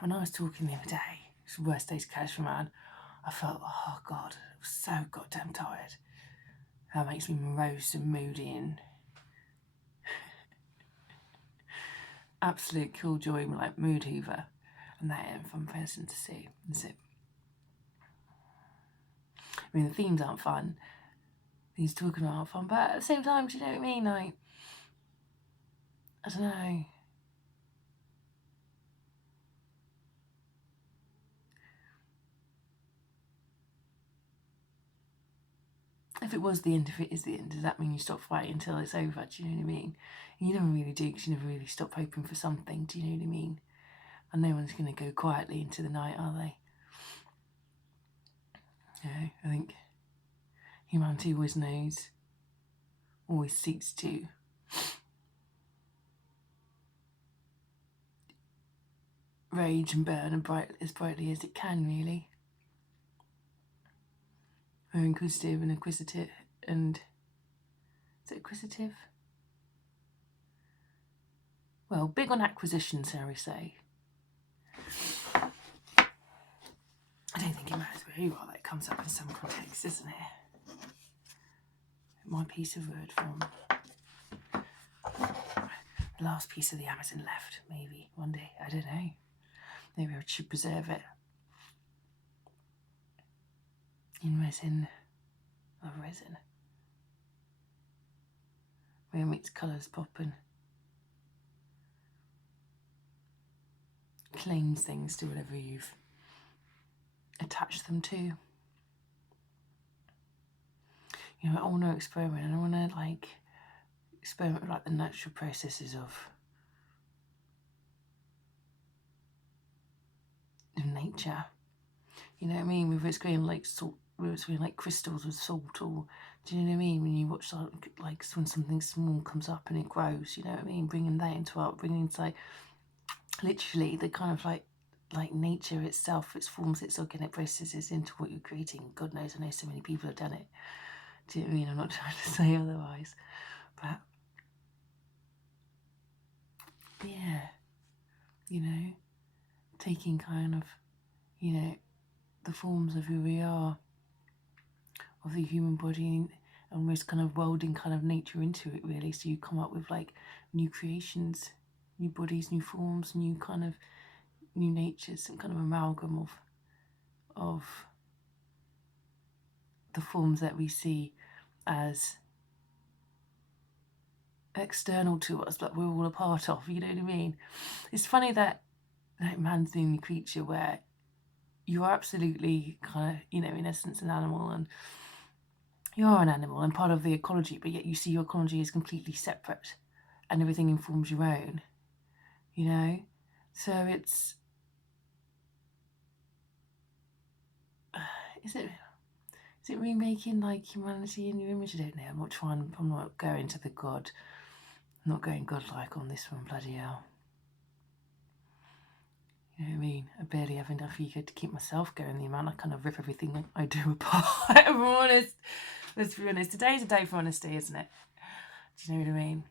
when I was talking the other day, it's the worst day to catch for man, I felt, oh God, I was so goddamn tired. That makes me morose and moody and absolute killjoy, like mood hoover. And that ain't a fun person to see, is it? I mean, the themes aren't fun. These talking about aren't fun, but at the same time, do you know what I mean? Like, I don't know. If it was the end, if it is the end, does that mean you stop fighting until it's over? Do you know what I mean? And you never really do, because you never really stop hoping for something. Do you know what I mean? And no one's going to go quietly into the night, are they? Yeah, I think humanity always knows, always seeks to rage and burn as brightly as it can, really. We're inquisitive and acquisitive, and is it acquisitive? Well, big on acquisition, shall we say. I don't think it matters where you are, that comes up in some context, isn't it? My piece of word from the last piece of the Amazon left, maybe one day, I don't know. Maybe I should preserve it in resin, of resin, where it makes colours pop and claims things to whatever you've attached them to. You know, I want to experiment, and I want to like experiment with like the natural processes of nature. You know what I mean? Whether it's going like salt, whether it's going like crystals with salt, or do you know what I mean? When you watch like when something small comes up and it grows, you know what I mean? Bringing that into art, bringing into like literally the kind of like nature itself, its forms, its organic processes into what you're creating. God knows, I know so many people have done it. Do you know what I mean? I'm not trying to say otherwise, but yeah, you know, taking kind of, you know, the forms of who we are, of the human body, and we're kind of welding kind of nature into it, really. So you come up with like new creations, new bodies, new forms, new kind of new natures, some kind of amalgam of the forms that we see as external to us, but we're all a part of, you know what I mean? It's funny that like man's the only creature where you are absolutely kind of, you know, in essence an animal, and you are an animal and part of the ecology, but yet you see your ecology is completely separate and everything informs your own, you know? So it's, is it remaking like humanity in your image? I don't know. I'm not going to the God. I'm not going godlike on this one, bloody hell. You know what I mean? I barely have enough ego to keep myself going. The amount I kind of rip everything I do apart. If I'm honest. Let's be honest. Today's a day for honesty, isn't it? Do you know what I mean?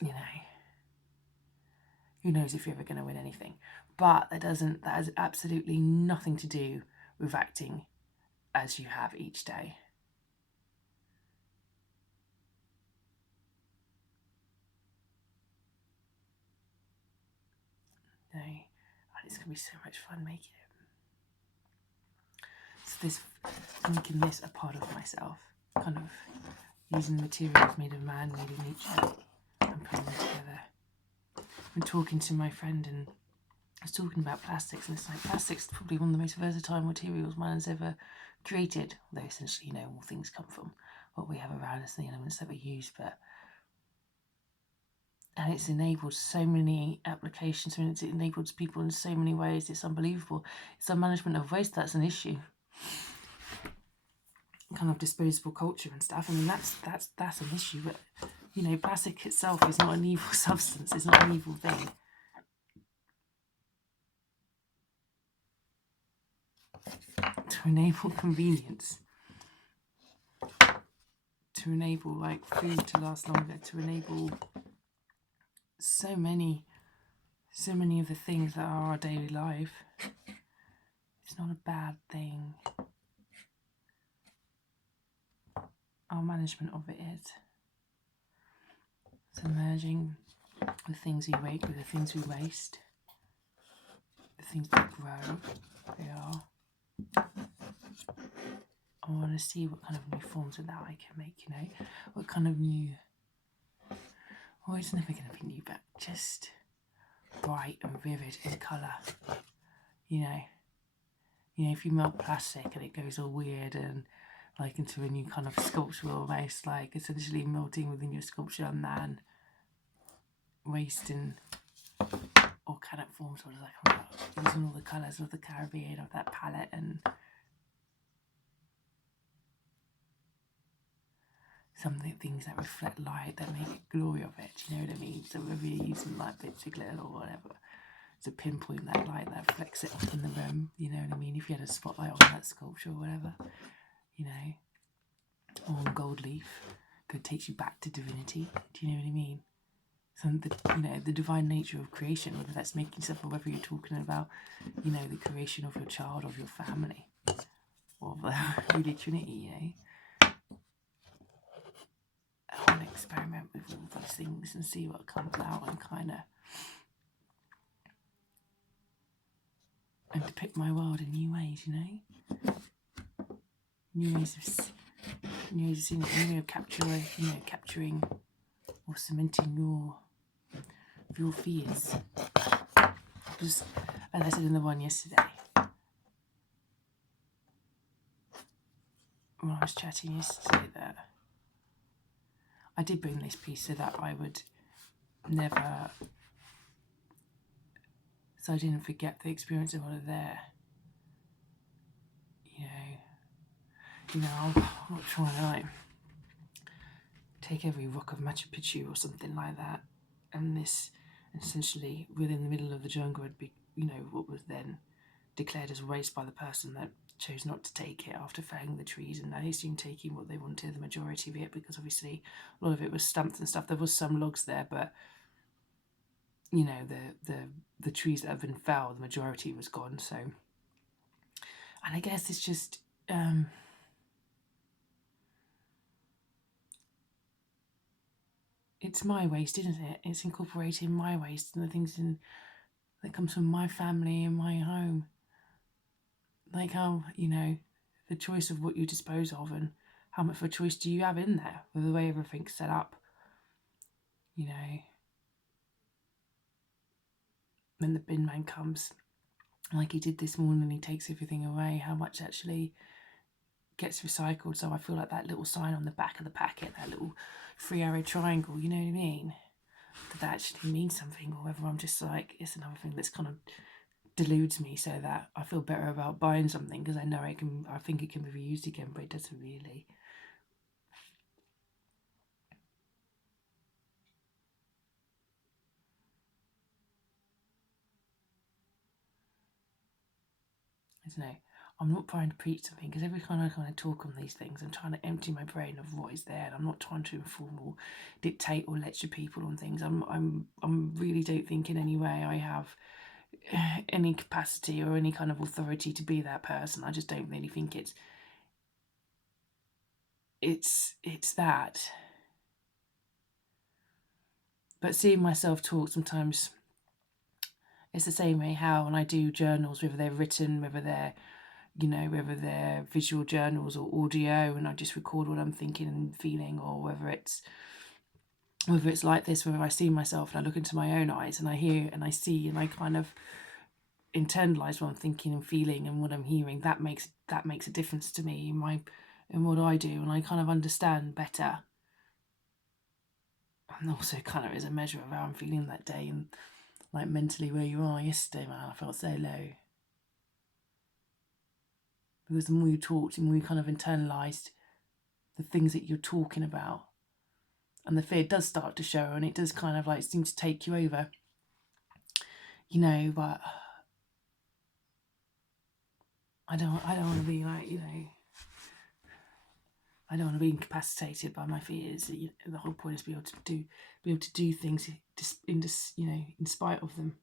You know, who knows if you're ever going to win anything? But that has absolutely nothing to do with acting as you have each day. No, and it's going to be so much fun making it. So making this a part of myself, kind of using the materials made of man, made of nature, and putting them together. I'm talking to my friend, and I was talking about plastics, and it's like plastics is probably one of the most versatile materials man has ever created. Although essentially, you know, all things come from what we have around us, the elements that we use, and it's enabled so many applications, and it's enabled people in so many ways. It's unbelievable. It's our management of waste that's an issue. Kind of disposable culture and stuff. I mean, that's an issue. But you know, plastic itself is not an evil substance. It's not an evil thing. To enable convenience, to enable like food to last longer, to enable so many of the things that are our daily life. It's not a bad thing. Our management of it is. So merging the things we make with the things we waste, the things that grow, they are. I want to see what kind of new forms of that I can make, you know, what kind of new, well, it's never going to be new, but just bright and vivid in colour, you know, if you melt plastic and it goes all weird and like into a new kind of sculpture, almost like essentially melting within your sculpture, and then waste in organic forms, what does that come out? Using all the colours of the Caribbean, of that palette, and things that reflect light, that make it glory of it, you know what I mean? So whether you're using like bits of glitter or whatever to pinpoint that light that reflects it off in the room, you know what I mean? If you had a spotlight on that sculpture or whatever, you know, or on gold leaf, it takes you back to divinity, do you know what I mean? So the divine nature of creation, whether that's making stuff or whether you're talking about, you know, the creation of your child, of your family, or the Holy Trinity, you know. I want to experiment with all these things and see what comes out, and kind of and depict my world in new ways, you know, new ways of seeing it, new way of capturing or cementing your fears. Just as I said in the one yesterday, when I was chatting yesterday, that I did bring this piece so that I would never, so I didn't forget the experience of what are there. I'm not trying to like take every rock of Machu Picchu or something like that, and this essentially within the middle of the jungle would be, you know, what was then declared as waste by the person that chose not to take it after felling the trees, and they assumed taking what they wanted, the majority of it, because obviously a lot of it was stumps and stuff. There was some logs there, but you know, the trees that have been felled, the majority was gone. So, and I guess it's just it's my waste, isn't it? It's incorporating my waste and the things that comes from my family and my home. Like how, you know, the choice of what you dispose of, and how much of a choice do you have in there with the way everything's set up, you know. When the bin man comes, like he did this morning, and he takes everything away, how much actually gets recycled. So I feel like that little sign on the back of the packet, that little 3-arrow triangle, you know what I mean? That actually means something, or whether I'm just like, it's another thing that's kind of deludes me so that I feel better about buying something because I know I think it can be reused again, but it doesn't really. I don't know. I'm not trying to preach something, because every time I kind of talk on these things, I'm trying to empty my brain of what is there, and I'm not trying to inform or dictate or lecture people on things. I'm really don't think in any way I have any capacity or any kind of authority to be that person. I just don't really think it's that. But seeing myself talk sometimes, it's the same way how when I do journals, whether they're written, whether they're, you know, whether they're visual journals or audio, and I just record what I'm thinking and feeling, or whether it's like this, where I see myself and I look into my own eyes and I hear and I see and I kind of internalize what I'm thinking and feeling and what I'm hearing. That makes a difference to me in what I do, and I kind of understand better. And also kind of is a measure of how I'm feeling that day, and like mentally where you are. Yesterday, man, I felt so low. Because the more you talked, the more you kind of internalized the things that you're talking about. And the fear does start to show, and it does kind of like seem to take you over. You know, but I don't want to be like, you know, I don't want to be incapacitated by my fears. You know, the whole point is be able to do things in spite of them.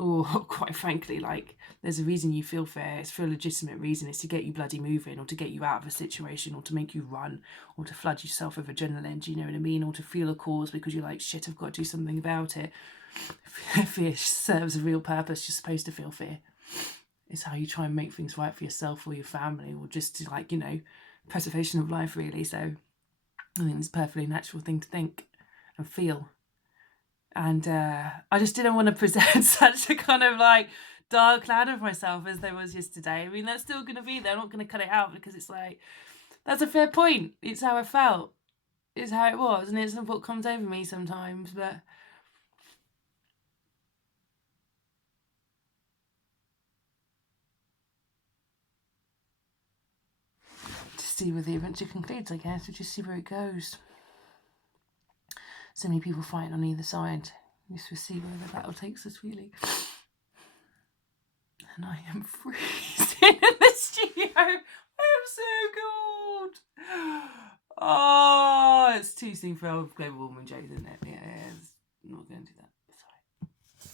Or quite frankly, like, there's a reason you feel fear. It's for a legitimate reason. It's to get you bloody moving, or to get you out of a situation, or to make you run, or to flood yourself with adrenaline, do you know what I mean? Or to feel a cause because you're like, shit, I've got to do something about it. Fear serves a real purpose. You're supposed to feel fear. It's how you try and make things right for yourself or your family, or just to, like, you know, preservation of life, really. So I think it's a perfectly natural thing to think and feel. And I just didn't want to present such a kind of like dark cloud of myself as there was yesterday. I mean, that's still going to be there. I'm not going to cut it out, because it's like, that's a fair point. It's how I felt. It's how it was. And it's what comes over me sometimes. But to see where the adventure concludes, I guess. We'll just see where it goes. So many people fighting on either side. Just we'll see where the battle takes us, really. And I am freezing in the studio. I'm so cold. Oh, it's too soon for old global warming jokes, isn't it? Yeah, I'm not going to do that.